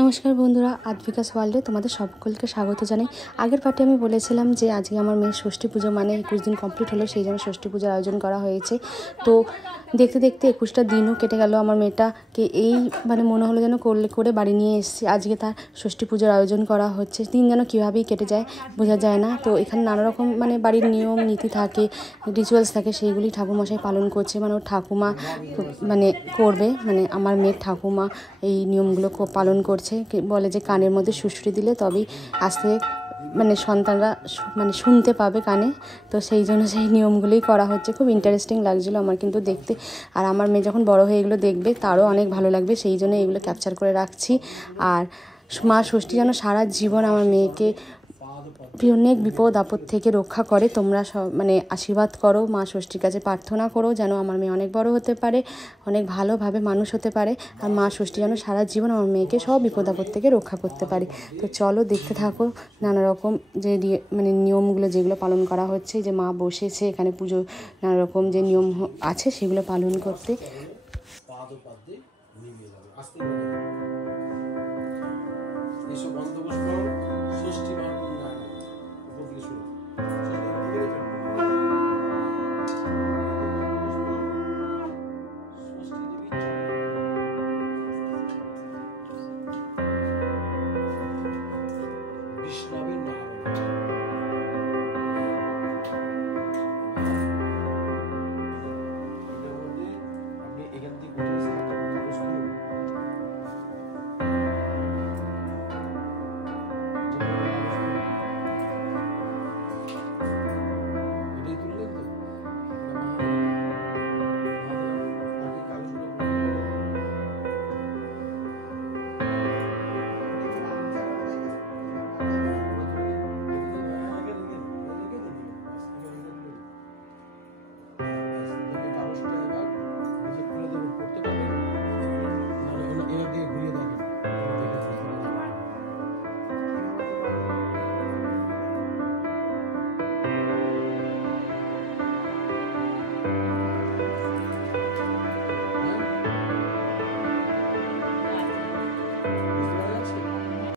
নমস্কার বন্ধুরা, আদ্বিকাস ওয়ার্ল্ডে তোমাদের সকলকে স্বাগত জানাই। আগের পার্টে আমি বলেছিলাম যে আজকে আমার মেয়ের ষষ্ঠী পুজো, মানে 21 দিন কমপ্লিট হলো, সেই জন্য ষষ্ঠী পুজোর আয়োজন করা হয়েছে। তো দেখতে দেখতে 21টা দিনও কেটে গেল। আমার মেয়েটাকে এই মনে হলো যেন করে বাড়ি নিয়ে এসেছি। আজকে তার ষষ্ঠী পুজোর আয়োজন করা হচ্ছে। দিন যেন কীভাবেই কেটে যায় বোঝা যায় না। তো এখানে নানা রকম বাড়ির নিয়ম নীতি থাকে, রিচুয়ালস থাকে, সেইগুলি ঠাকুরমশাই পালন করছে। ওর ঠাকুমা করবে, আমার মেয়ের ঠাকুমা এই নিয়মগুলো পালন করছে। বলে যে কানের মধ্যে সুড়সুড়ি দিলে তবেই আস্তে সন্তানরা শুনতে পাবে কানে। তো সেই জন্য সেই নিয়মগুলোই করা হচ্ছে। খুব ইন্টারেস্টিং লাগছিলো আমার কিন্তু দেখতে। আর আমার মেয়ে যখন বড় হয়ে এগুলো দেখবে তারও অনেক ভালো লাগবে, সেই জন্য এগুলো ক্যাপচার করে রাখছি। আর মা ষষ্ঠী যেন সারা জীবন আমার মেয়েকে অনেক বিপদ আপদ থেকে রক্ষা করে। তোমরা সব আশীর্বাদ করো, মা ষষ্ঠীর কাছে প্রার্থনা করো যেন আমার মেয়ে অনেক বড় হতে পারে, অনেক ভালোভাবে মানুষ হতে পারে। আর মা ষষ্ঠী যেন সারা জীবন আমার মেয়েকে সব বিপদ আপদ থেকে রক্ষা করতে পারে। তো চলো দেখতে থাকো নানা রকম যে নিয়মগুলো যেগুলো পালন করা হচ্ছে। যে মা বসেছে এখানে পুজো, নানা রকম যে নিয়ম আছে সেগুলো পালন করতে। এসব বন্ধ